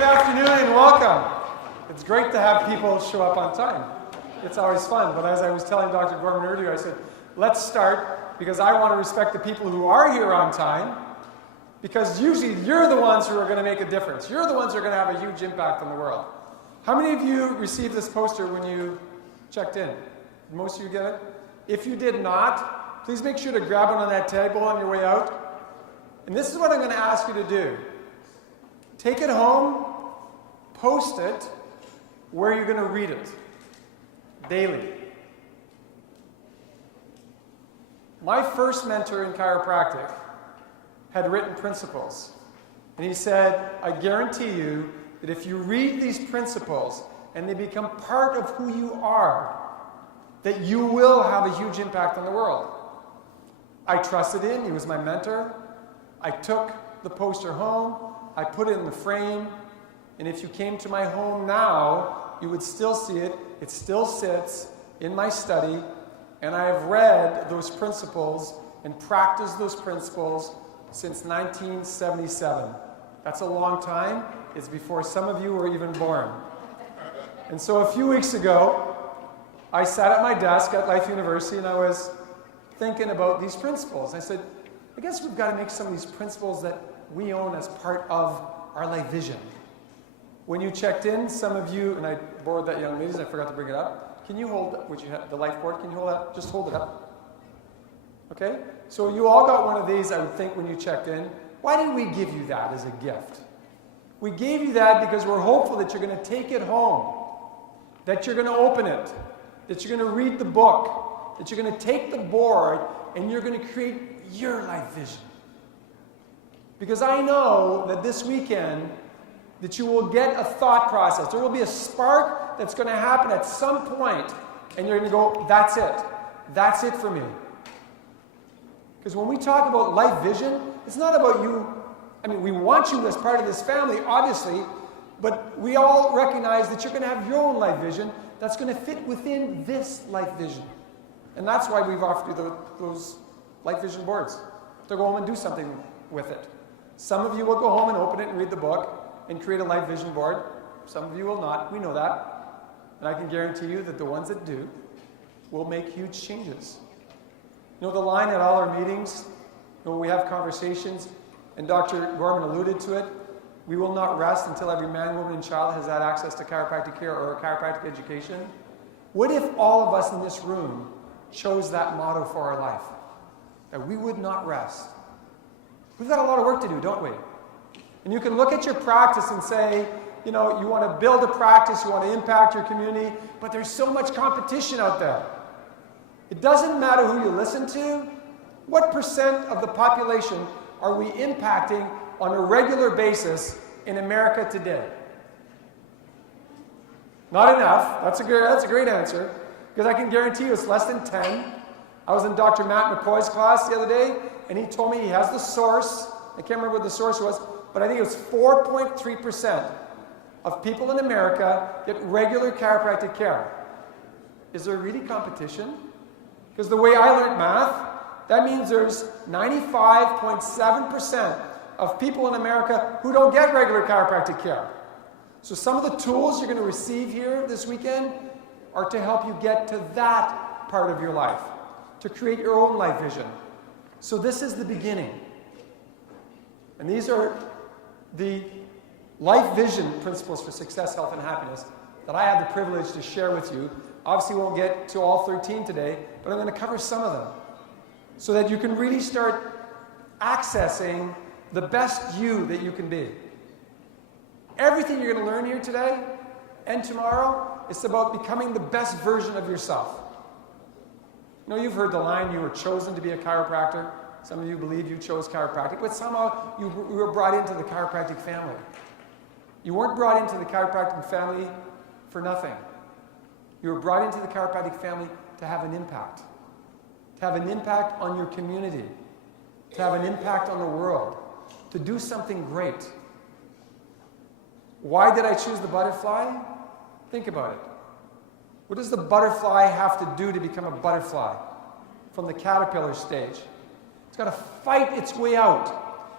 Good afternoon and welcome. It's great to have people show up on time. It's always fun, but as I was telling Dr. Gorman earlier, I said, let's start because I want to respect the people who are here on time, because usually you're the ones who are going to make a difference. You're the ones who are going to have a huge impact on the world. How many of you received this poster when you checked in? Did most of you get it? If you did not, please make sure to grab one on that table on your way out. And this is what I'm going to ask you to do. Take it home, post it where you're going to read it daily. My first mentor in chiropractic had written principles. And he said, I guarantee you that if you read these principles and they become part of who you are, that you will have a huge impact on the world. I trusted him. He was my mentor. I took the poster home. I put it in the frame. And if you came to my home now, you would still see it. It still sits in my study. And I have read those principles and practiced those principles since 1977. That's a long time. It's before some of you were even born. And so a few weeks ago, I sat at my desk at Life University and I was thinking about these principles. I said, I guess we've got to make some of these principles that we own as part of our life vision. When you checked in, some of you, and I borrowed that young lady's, I forgot to bring it up. Can you hold what you have, the life board? Can you hold that? Just hold it up. Okay? So you all got one of these, I would think, when you checked in. Why did we give you that as a gift? We gave you that because we're hopeful that you're going to take it home, that you're going to open it, that you're going to read the book, that you're going to take the board, and you're going to create your life vision. Because I know that this weekend, that you will get a thought process. There will be a spark that's going to happen at some point, and you're going to go, that's it. That's it for me. Because when we talk about life vision, it's not about you. I mean, we want you as part of this family, obviously, but we all recognize that you're going to have your own life vision that's going to fit within this life vision. And that's why we've offered you those life vision boards, to go home and do something with it. Some of you will go home and open it and read the book and create a life vision board. Some of you will not. We know that. And I can guarantee you that the ones that do will make huge changes. You know, the line at all our meetings, when we have conversations, and Dr. Gorman alluded to it, we will not rest until every man, woman, and child has had access to chiropractic care or a chiropractic education. What if all of us in this room chose that motto for our life? That we would not rest. We've got a lot of work to do, don't we? And you can look at your practice and say, you know, you want to build a practice, you want to impact your community, but there's so much competition out there. It doesn't matter who you listen to. What percent of the population are we impacting on a regular basis in America today? Not enough. That's a great answer, because I can guarantee you it's less than 10. I was in Dr. Matt McCoy's class the other day, and he told me he has the source. I can't remember what the source was, but I think it was 4.3% of people in America get regular chiropractic care. Is there really competition? Because the way I learned math, that means there's 95.7% of people in America who don't get regular chiropractic care. So some of the tools you're going to receive here this weekend are to help you get to that part of your life, to create your own life vision. So this is the beginning. And these are the life vision principles for success, health, and happiness that I have the privilege to share with you. Obviously, we won't get to all 13 today, but I'm going to cover some of them so that you can really start accessing the best you that you can be. Everything you're going to learn here today and tomorrow is about becoming the best version of yourself. You know, you've heard the line, you were chosen to be a chiropractor. Some of you believe you chose chiropractic, but somehow you were brought into the chiropractic family. You weren't brought into the chiropractic family for nothing. You were brought into the chiropractic family to have an impact. To have an impact on your community. To have an impact on the world. To do something great. Why did I choose the butterfly? Think about it. What does the butterfly have to do to become a butterfly from the caterpillar stage? It's got to fight its way out.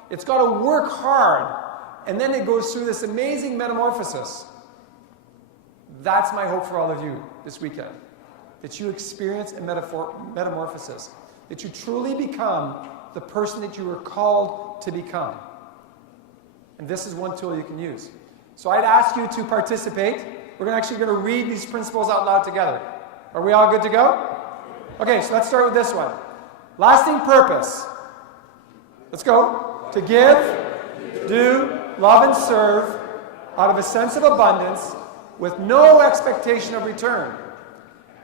It's got to work hard and then it goes through this amazing metamorphosis. That's my hope for all of you this weekend. That you experience a metamorphosis. That you truly become the person that you were called to become. And this is one tool you can use. So I'd ask you to participate. We're actually going to read these principles out loud together. Are we all good to go? Okay, so let's start with this one. Lasting purpose. Let's go. To give, do, love, and serve out of a sense of abundance with no expectation of return.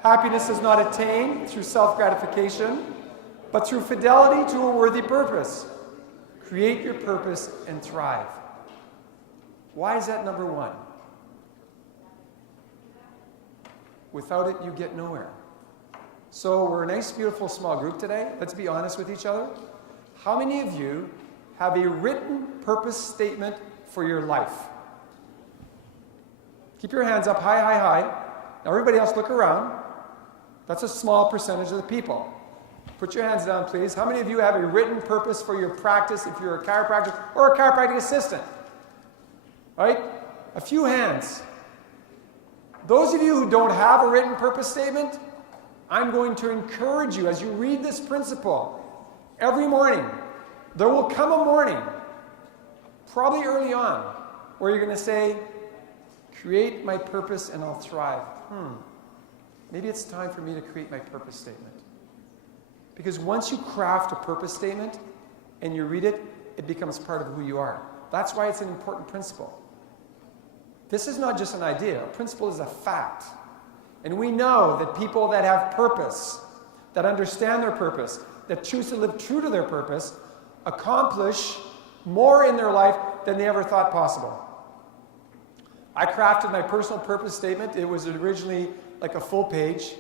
Happiness is not attained through self-gratification, but through fidelity to a worthy purpose. Create your purpose and thrive. Why is that number one? Without it, you get nowhere. So we're a nice, beautiful, small group today. Let's be honest with each other. How many of you have a written purpose statement for your life? Keep your hands up high, high, high. Now everybody else look around. That's a small percentage of the people. Put your hands down, please. How many of you have a written purpose for your practice if you're a chiropractor or a chiropractic assistant? All right? A few hands. Those of you who don't have a written purpose statement, I'm going to encourage you as you read this principle every morning. There will come a morning, probably early on, where you're going to say, create my purpose and I'll thrive. Maybe it's time for me to create my purpose statement. Because once you craft a purpose statement and you read it, it becomes part of who you are. That's why it's an important principle. This is not just an idea. A principle is a fact. And we know that people that have purpose, that understand their purpose, that choose to live true to their purpose, accomplish more in their life than they ever thought possible. I crafted my personal purpose statement. It was originally like a full page.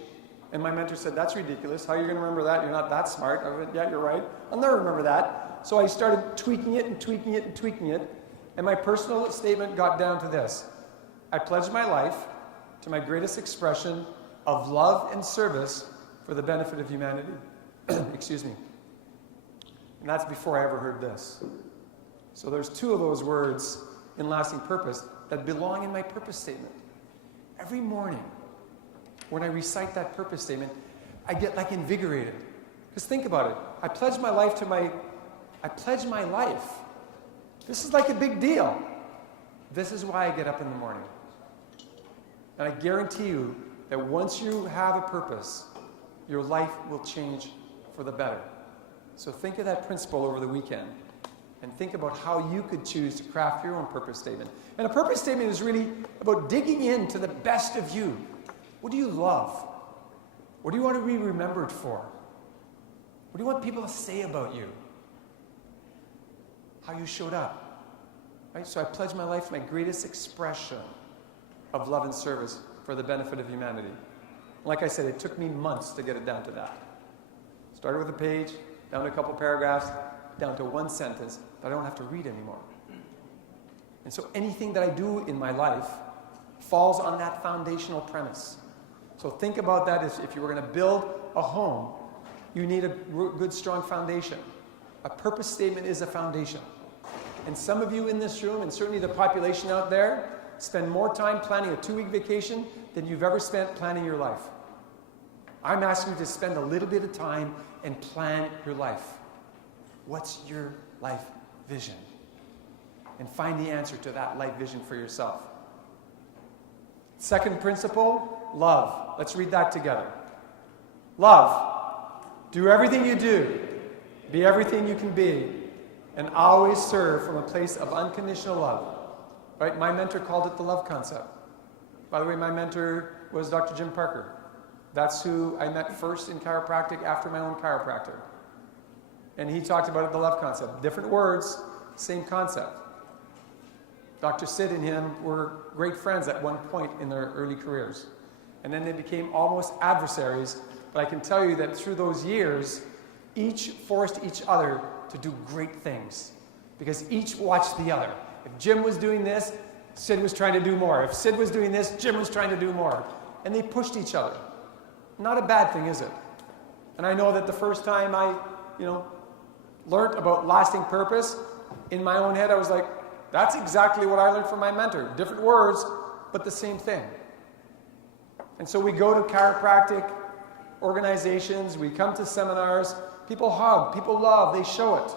And my mentor said, that's ridiculous. How are you going to remember that? You're not that smart. I went, yeah, you're right. I'll never remember that. So I started tweaking it and tweaking it and tweaking it. And my personal statement got down to this. I pledge my life to my greatest expression of love and service for the benefit of humanity. Excuse me. And that's before I ever heard this. So there's two of those words in lasting purpose that belong in my purpose statement. Every morning, when I recite that purpose statement, I get like invigorated. Because think about it. I pledge my life. This is like a big deal. This is why I get up in the morning. And I guarantee you that once you have a purpose, your life will change for the better. So think of that principle over the weekend. And think about how you could choose to craft your own purpose statement. And a purpose statement is really about digging into the best of you. What do you love? What do you want to be remembered for? What do you want people to say about you? How you showed up. Right? So I pledge my life to my greatest expression of love and service for the benefit of humanity. Like I said, it took me months to get it down to that. Started with a page, down to a couple paragraphs, down to one sentence that I don't have to read anymore. And so anything that I do in my life falls on that foundational premise. So think about that as if you were going to build a home, you need a good, strong foundation. A purpose statement is a foundation. And some of you in this room, and certainly the population out there, spend more time planning a 2-week vacation than you've ever spent planning your life. I'm asking you to spend a little bit of time and plan your life. What's your life vision? And find the answer to that life vision for yourself. Second principle, love. Let's read that together. Love. Do everything you do. Be everything you can be. And always serve from a place of unconditional love. Right? My mentor called it the love concept. By the way, my mentor was Dr. Jim Parker. That's who I met first in chiropractic after my own chiropractor. And he talked about it, the love concept. Different words, same concept. Dr. Sid and him were great friends at one point in their early careers. And then they became almost adversaries. But I can tell you that through those years, each forced each other to do great things. Because each watched the other. If Jim was doing this, Sid was trying to do more. If Sid was doing this, Jim was trying to do more. And they pushed each other. Not a bad thing, is it? And I know that the first time I, learned about lasting purpose, in my own head I was like, That's exactly what I learned from my mentor. Different words, but the same thing. And so we go to chiropractic organizations, we come to seminars, people hug, people love, they show it.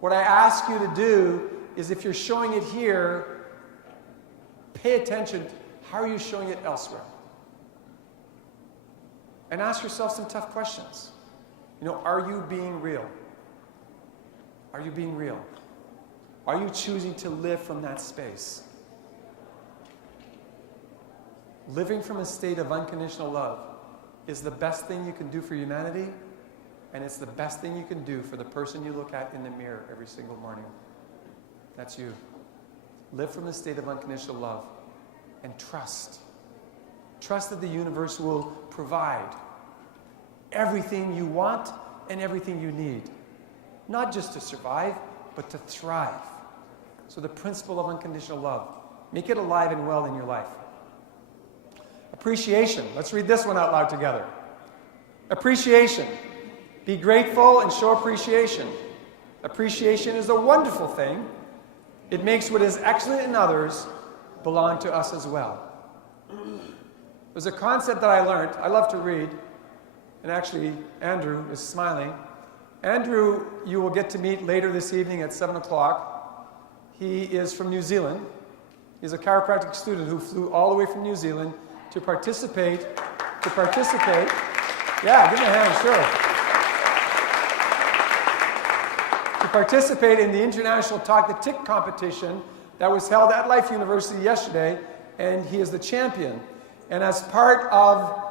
What I ask you to do is, if you're showing it here, pay attention. How are you showing it elsewhere? And ask yourself some tough questions. Are you being real? Are you being real? Are you choosing to live from that space? Living from a state of unconditional love is the best thing you can do for humanity, and it's the best thing you can do for the person you look at in the mirror every single morning. That's you. Live from a state of unconditional love and trust. Trust that the universe will provide everything you want and everything you need. Not just to survive, but to thrive. So the principle of unconditional love. Make it alive and well in your life. Appreciation. Let's read this one out loud together. Appreciation. Be grateful and show appreciation. Appreciation is a wonderful thing. It makes what is excellent in others belong to us as well. There's a concept that I learned. I love to read. And actually, Andrew is smiling. Andrew, you will get to meet later this evening at 7 o'clock. He is from New Zealand. He's a chiropractic student who flew all the way from New Zealand to participate. Yeah, give him a hand, sure. To participate in the International Talk the Tick competition that was held at Life University yesterday, and he is the champion. And as part of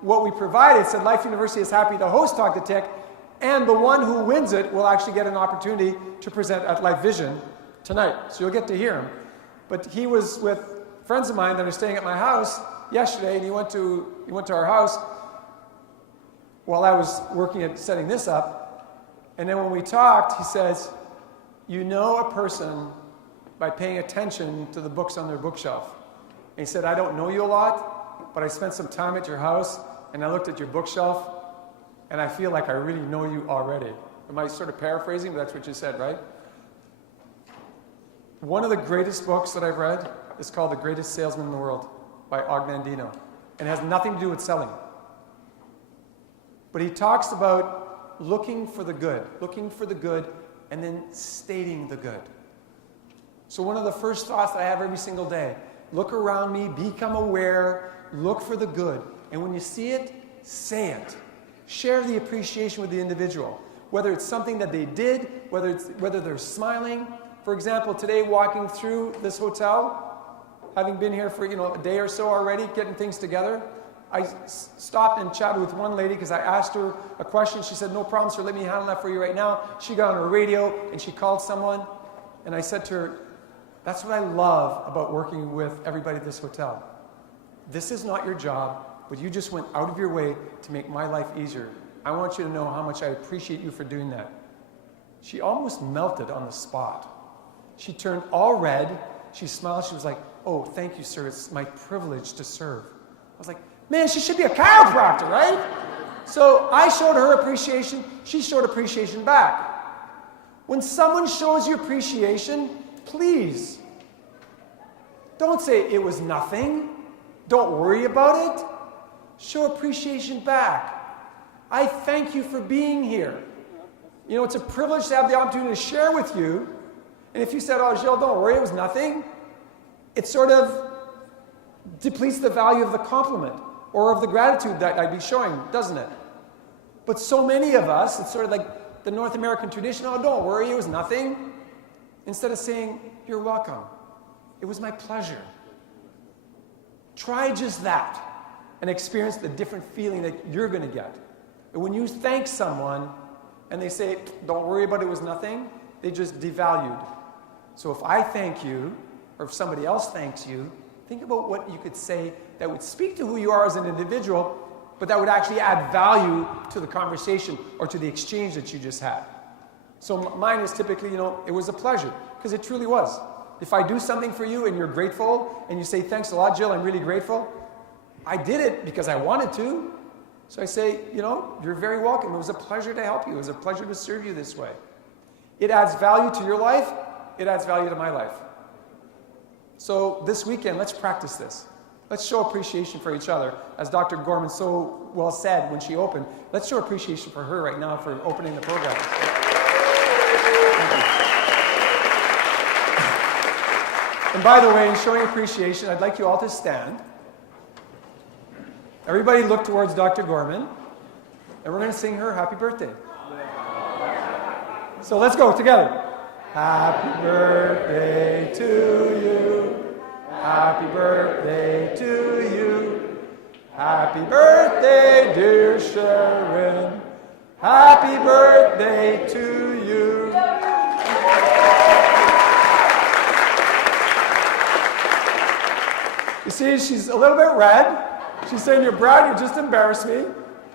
what we provided, said Life University is happy to host Talk the Tick, and the one who wins it will actually get an opportunity to present at Life Vision tonight. So you'll get to hear him. But he was with friends of mine that are staying at my house yesterday, and he went to our house while I was working at setting this up. And then when we talked, he says, you know a person by paying attention to the books on their bookshelf. And he said, I don't know you a lot, but I spent some time at your house, and I looked at your bookshelf, and I feel like I really know you already. Am I sort of paraphrasing? But that's what you said, right? One of the greatest books that I've read is called The Greatest Salesman in the World by Ognandino. And it has nothing to do with selling. But he talks about looking for the good, and then stating the good. So one of the first thoughts that I have every single day, look around me, become aware, look for the good. And when you see it, say it. Share the appreciation with the individual. Whether it's something that they did, whether they're smiling. For example, today walking through this hotel, having been here for a day or so already, getting things together, I stopped and chatted with one lady because I asked her a question. She said, no problem, sir, let me handle that for you right now. She got on her radio and she called someone. And I said to her, that's what I love about working with everybody at this hotel. This is not your job, but you just went out of your way to make my life easier. I want you to know how much I appreciate you for doing that. She almost melted on the spot. She turned all red. She smiled. She was like, oh, thank you, sir. It's my privilege to serve. I was like, man, she should be a chiropractor, right? So I showed her appreciation. She showed appreciation back. When someone shows you appreciation, please don't say it was nothing. Don't worry about it. Show appreciation back. I thank you for being here. It's a privilege to have the opportunity to share with you. And if you said, oh, Gilles, don't worry, it was nothing, it sort of depletes the value of the compliment or of the gratitude that I'd be showing, doesn't it? But so many of us, it's sort of like the North American tradition, oh, don't worry, it was nothing. Instead of saying, you're welcome. It was my pleasure. Try just that and experience the different feeling that you're going to get. And when you thank someone and they say, don't worry about it, it was nothing, they just devalued. So if I thank you, or if somebody else thanks you, think about what you could say that would speak to who you are as an individual, but that would actually add value to the conversation or to the exchange that you just had. So mine is typically, it was a pleasure, because it truly was. If I do something for you and you're grateful, and you say, thanks a lot, Gilles, I'm really grateful, I did it because I wanted to. So I say, you're very welcome. It was a pleasure to help you. It was a pleasure to serve you this way. It adds value to your life, it adds value to my life. So this weekend, let's practice this. Let's show appreciation for each other. As Dr. Gorman so well said when she opened, let's show appreciation for her right now for opening the program. And by the way, in showing appreciation, I'd like you all to stand. Everybody look towards Dr. Gorman, and we're going to sing her happy birthday. So let's go together. Happy birthday to you. Happy birthday to you. Happy birthday, dear Sharon. Happy birthday to you. You see, she's a little bit red. She's saying, "You're Brad, you just embarrassed me."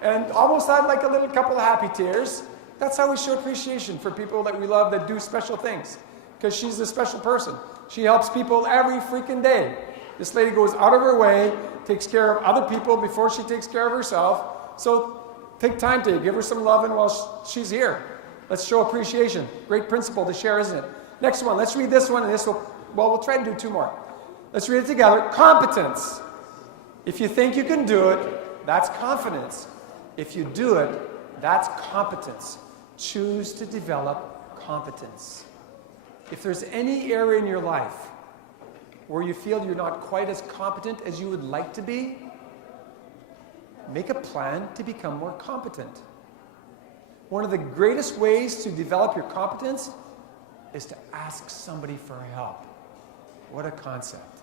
And almost had like a little couple of happy tears. That's how we show appreciation for people that we love that do special things. Because she's a special person. She helps people every freaking day. This lady goes out of her way, takes care of other people before she takes care of herself. So take time to give her some loving while she's here. Let's show appreciation. Great principle to share, isn't it? Next one, let's read this one, and this will, well, we'll try and do two more. Let's read it together. Competence. If you think you can do it, that's confidence. If you do it, that's competence. Choose to develop competence. If there's any area in your life where you feel you're not quite as competent as you would like to be, make a plan to become more competent. One of the greatest ways to develop your competence is to ask somebody for help. What a concept.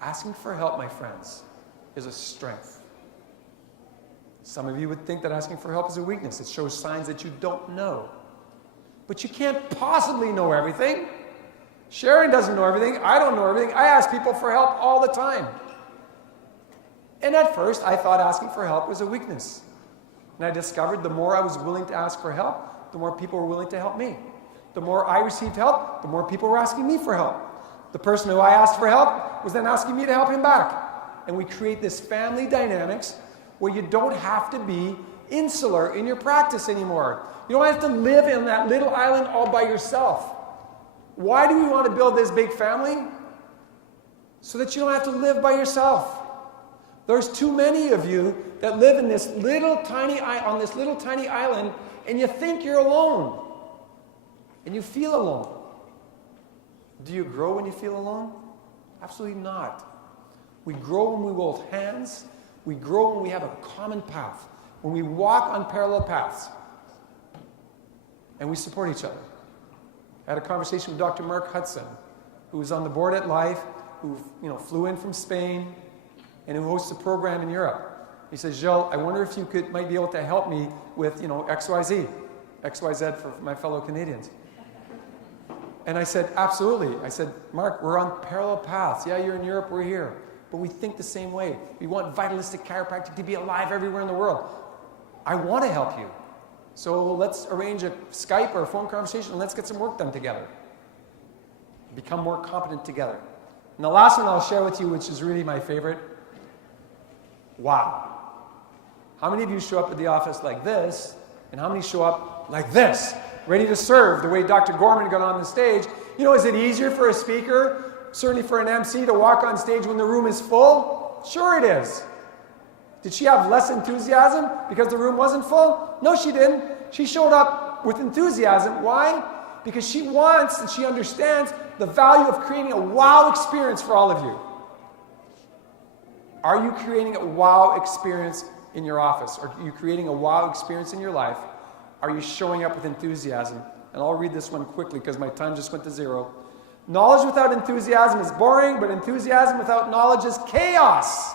Asking for help, my friends, is a strength. Some of you would think that asking for help is a weakness. It shows signs that you don't know. But you can't possibly know everything. Sharon doesn't know everything. I don't know everything. I ask people for help all the time. And at first, I thought asking for help was a weakness. And I discovered the more I was willing to ask for help, the more people were willing to help me. The more I received help, the more people were asking me for help. The person who I asked for help was then asking me to help him back. And we create this family dynamics where you don't have to be insular in your practice anymore. You don't have to live in that little island all by yourself. Why do we want to build this big family? So that you don't have to live by yourself. There's too many of you that live in this little tiny on this little tiny island, and you think you're alone. And you feel alone. Do you grow when you feel alone? Absolutely not. We grow when we hold hands. We grow when we have a common path. When we walk on parallel paths. And we support each other. I had a conversation with Dr. Mark Hudson, who was on the board at Life, who flew in from Spain, and who hosts a program in Europe. He says, "Gilles, I wonder if you might be able to help me with XYZ. XYZ for my fellow Canadians." And I said, "Absolutely." I said, "Mark, we're on parallel paths. Yeah, you're in Europe, we're here. But we think the same way. We want vitalistic chiropractic to be alive everywhere in the world. I want to help you. So let's arrange a Skype or a phone conversation and let's get some work done together. Become more competent together." And the last one I'll share with you, which is really my favorite. Wow. How many of you show up at the office like this, and how many show up like this, ready to serve, the way Dr. Gorman got on the stage? Is it easier for a speaker, certainly for an MC, to walk on stage when the room is full? Sure it is. Did she have less enthusiasm because the room wasn't full? No, she didn't. She showed up with enthusiasm. Why? Because she wants and she understands the value of creating a wow experience for all of you. Are you creating a wow experience in your office? Are you creating a wow experience in your life? Are you showing up with enthusiasm? And I'll read this one quickly because my time just went to zero. Knowledge without enthusiasm is boring, but enthusiasm without knowledge is chaos.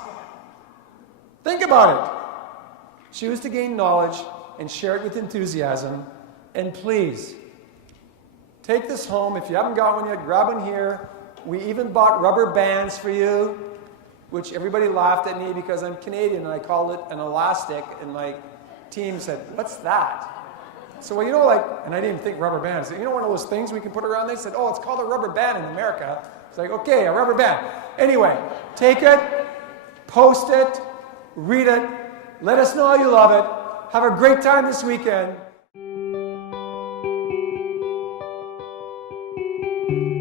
Think about it. Choose to gain knowledge and share it with enthusiasm. And please, take this home. If you haven't got one yet, grab one here. We even bought rubber bands for you, which everybody laughed at me because I'm Canadian and I called it an elastic, and my team said, "What's that?" So, and I didn't even think rubber bands. One of those things we can put around? They said, "Oh, it's called a rubber band in America." It's like, okay, a rubber band. Anyway, take it, post it, read it, let us know how you love it. Have a great time this weekend. you.